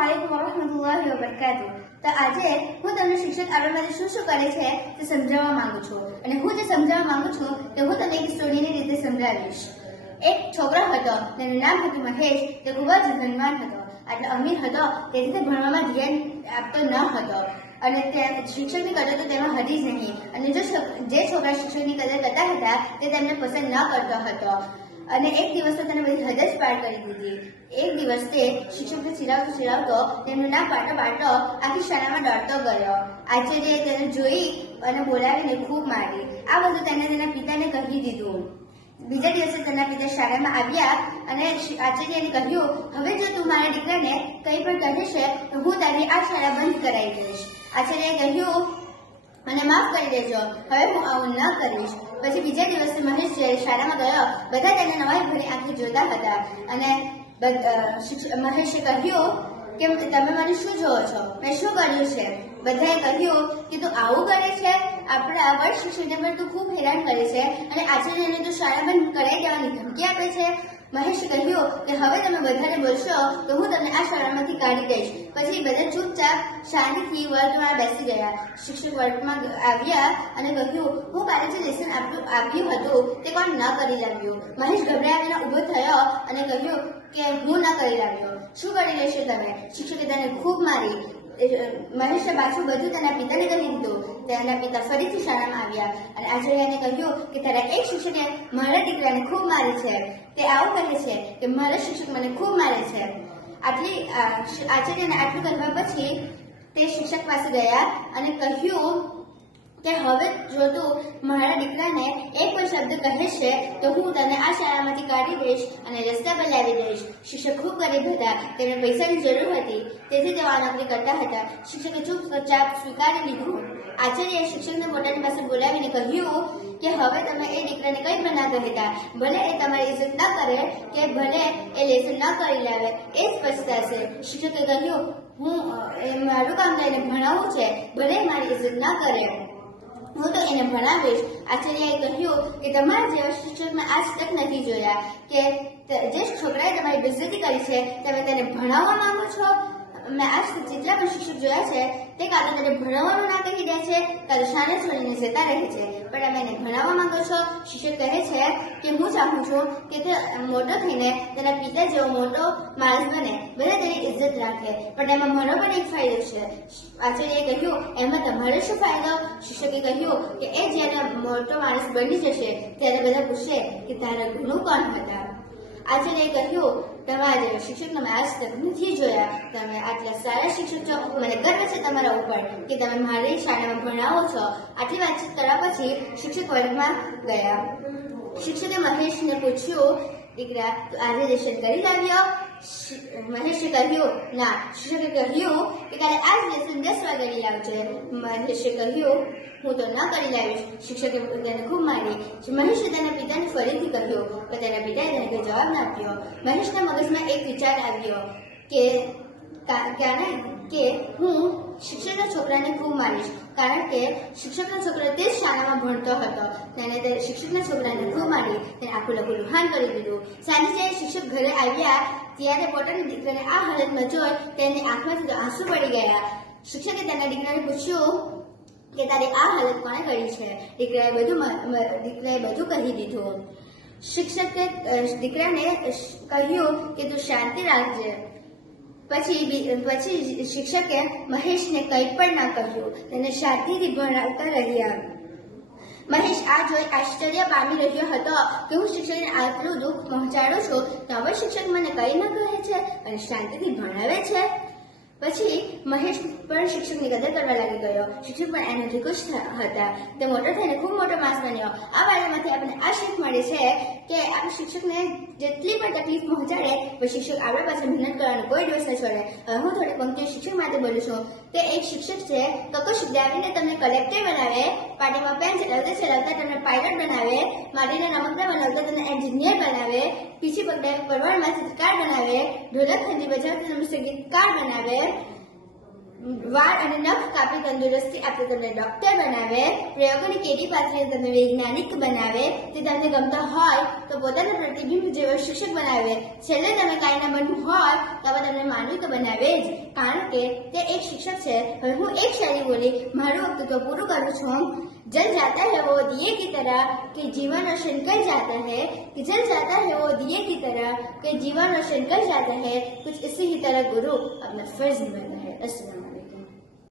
આલેકુમ વરહમતુલ્લાહિ વબરકાતુ તો આજે હું તમને શિક્ષક આપણા માટે શું શું કરે છે તે સમજાવવા માંગુ છું. અને હું જે સમજાવવા માંગુ છું તે હું તમને એક સ્ટોરીની રીતે સમજાવીશ. એક છોકરો હતો, તેનું નામ હતું મહેશ, તે ખૂબ જ ધનવાન હતો. એટલે અમીર હતો, તેથી તે ભણવામાં ધ્યાન આપતો ન હતો. અને તે શિક્ષકની કદર તો તેમાં હતી જ નહીં. અને જો જે છોકરા શિક્ષકની કદર કરતા હતા, તે તેમને પસંદ ન કરતો હતો. અને એક દિવસ તો તેને બધી હદ જ પાર કરી દીધી. એક દિવસ તે શિક્ષકને ચિરાવતો ચિરાવતો તેમનું નામ પાટો પાટો આખી શાળામાં દોડતો ગયો. આચાર્યએ તેને જોઈ અને બોલાવીને ખૂબ મારી. આ બધું તેને તેના પિતાને કહી દીધું. બીજા દિવસે તેના પિતા શાળામાં આવ્યા અને આચાર્યને કહ્યું, હવે જો તું મારા દીકરાને કંઈ પણ કહે છે, તો હું તારી આ શાળા બંધ કરાવી દઈશ. આચાર્યએ કહ્યું મને માફ કરી દેજો. હવે હું આવું ન કરીશ. પછી બીજા દિવસે મહેશ જ્યારે શાળામાં ગયો, બધા તેને નવાઈ ભરી આંખે જોતા હતા. અને મહેશે કહ્યું કે, તમે મને શું જોવો છો? મેં શું કર્યું છે? બધાએ કહ્યું કે, તું આવું કરે છે? આપણા વર્ષ શિક્ષણને પણ તું ખૂબ હેરાન કરે છે. અને આચાર્યને તું શાળા બંધ કરાવી દેવાની ધમકી આપે છે. મહેશે કહ્યું કે હવે તમે બધાને બોલશો તો હું તમને આ શાળામાંથી કાઢી દઈશ. પછી બધા ચૂપચાપ શાંતિથી વર્ગમાં બેસી ગયા. શિક્ષક વર્ગમાં આવ્યા અને કહ્યું, હું કાલે જે લેસન આપ્યું આપ્યું હતું તે કોણ ન કરી લાવ્યું? મહેશ ગભરાવીને ઊભો થયો અને કહ્યું કે હું ન કરી લાવ્યો. શું કરી લેશો તમે? શિક્ષકે તેને ખૂબ મારી. મહેશે પાછું બધું તેના પિતાને કહી દીધું. તેના પિતા ફરીથી શાળામાં આવ્યા. અને આચાર્યને કહ્યું કે તારા એક શિક્ષકે મારા દીકરાને ખૂબ મારે છે. તે આવું કહે છે કે મારા શિક્ષક મને ખૂબ મારે છે. આટલી આચાર્યને આટલું કહેવા પછી તે શિક્ષક પાસે ગયા અને કહ્યું કે હવે જો તું મારા દીકરાને એક પણ શબ્દ કહે છે, તો હું તને આ શાળામાંથી કાઢી દઈશ અને રસ્તા પર લાવી દઈશ. શિક્ષક ખૂબ ગરીબ હતા. તેમને પૈસાની જરૂર હતી. તેથી તેઓ આ કરતા હતા. શિક્ષકે ચૂપચાપ સ્વીકારી લીધું. આચાર્યએ શિક્ષકને પોતાની પાસે બોલાવીને કહ્યું કે હવે તમે એ દીકરાને કંઈ પણ ના કહેતા. ભલે એ તમારી ઇજ્જત ન કરે, કે ભલે એ લેસન ન કરી લાવે, એ જ પછતાશે શિક્ષકે કહ્યું, હું મારું કામ લઈને ભણાવવું છે. ભલે મારી ઇજ્જત ન કરે. હું તો એને ભણાવીશ. આચાર્યએ કહ્યું કે તમારા જેવા શિક્ષકને આજ તક નથી જોયા કે જે છોકરાએ તમારી બેઇજ્જતી કરી છે, તમે તેને ભણાવવા માંગો છો? મેં આજ સુધી જેટલા જોયા છે, તે કાં તો ભણાવવાનું ના કહી દે છે કાં તો શાને છોડીને જતા રહે છે. પણ તમે એને ભણાવવા માંગો છો? શિક્ષક કહે છે કે હું ચાહું છું કે તે મોટો થઈને તેના પિતા જેવો મોટો માણસ બને બધા તેની ઇજ્જત રાખે. પણ એમાં મારો પણ એક ફાયદો છે. આચાર્યએ કહ્યું, એમાં તમારો શું ફાયદો? શિક્ષકે કહ્યું કે એ જ્યારે મોટો માણસ બની જશે, ત્યારે બધા પૂછશે કે તારા ગુરુ કોણ હતા? આચાર્યએ કહ્યું, તમારા જેવા શિક્ષક તમે આજ તક નથી જોયા. તમે આટલા સારા શિક્ષક છો. મને ગર્વ છે તમારા ઉપર કે તમે મારી શાળામાં ભણાવો છો. આટલી વાતચીત કર્યા પછી શિક્ષક વર્ગમાં ગયા. શિક્ષકે મહેશને પૂછ્યું દીકરા તું આજે લેશન કરી લાવ્યો. મહેશે કહ્યું, ના, શિક્ષકે કહ્યું કે કાલે આજ લેસન દસ વાગે લઈ આવજે. મહેશે કહ્યું, હું તો ન કરી લાવીશ. શિક્ષકે તેને ખૂબ મારી. મહેશે તેના પિતાને ફરીથી કહ્યું, પણ તેના પિતાએ તેને જવાબ ના આપ્યો. મહેશના મગજમાં એક વિચાર આવ્યો કા- ક્યારે કે હું શિક્ષકના છોકરાને ખૂબ મારીશ કારણ કે શિક્ષકના છોકરો તે જ શાળામાં ભણતો હતો. તેને તે શિક્ષકના છોકરાને ખૂબ મારી તેને આખું લખું લુહાન કરી દીધું. સાંજે જ્યારે શિક્ષક ઘરે આવ્યા, ત્યારે પોતાની દીકરાને આ હાલતમાં જોઈ તેની આંખમાંથી તો આંસુ પડી ગયા. શિક્ષકે તેના દીકરાને પૂછ્યું કે તારી આ હાલત કોણે કરી છે? દીકરાએ બધું દીકરાએ બધું કહી દીધું. શિક્ષકે દીકરાને કહ્યું કે તું શાંતિ રાખજે. પછી પછી શિક્ષકે મહેશને કંઈ પણ ના કહ્યું. તેને શાંતિથી ભણાવતા રહ્યા. મહેશ આ જોઈ આશ્ચર્ય પામી રહ્યો હતો કે હું શિક્ષકને આટલું દુઃખ પહોંચાડું છું, તો હવે શિક્ષક મને કંઈ ન કહે છે અને શાંતિથી ભણાવે છે? પછી મહેશ પણ શિક્ષકની કદર કરવા લાગી ગયો. શિક્ષક પણ એનાથી ખુશ હતા. તે મોટો થઈને ખૂબ મોટો માસ બન્યો. આ વાર્તામાંથી આપણને આ શીખ મળે છે કે આપણે શિક્ષકને જેટલી પણ તકલીફ પહોંચાડે પણ શિક્ષક આપણા પાસે મહેનત કરવાનું કોઈ દિવસ ન છોડે. હું થોડી પંક્તિ શિક્ષક માટે બોલું છું. તે એક શિક્ષક છે, કકો શિખડાવીને તમને કલેક્ટર બનાવે, પાર્ટીમાં પેન ચલાવતા ચલાવતા તમને પાયલટ બનાવે, માટીના નમકડા બનાવતા તમને એન્જિનિયર બનાવે, પીછી પગડે પરવાળમાં ચિત્રકાર બનાવે, ઢોલક ખંડી બજાવતા તમને સંગીતકાર બનાવે right? વાળ અને નખ કાપી તંદુરસ્તી આપે તમને ડોક્ટર બનાવે પ્રયોગોની કેડી પાથરીને તમને વૈજ્ઞાનિક બનાવે તે તમને ગમતા હોય તો પોતાના પ્રતિબિંબ જેવો શિક્ષક બનાવે છેલ્લે તમે કાંઈ ના બનવું હોય તો હવે તમને માનવી તો બનાવે જ કારણ કે તે એક શિક્ષક છે હવે હું એક શાયરી બોલી મારું વક્તવ્ય પૂરું કરું છું जल जाता है वो दिए की तरह कि जीवन रोशन कर जाता है कि जल जाता है वो दिए की तरह कि जीवन रोशन कर जाता है कुछ इसी की तरह गुरु अपना फर्ज निभाता है अस्सलाम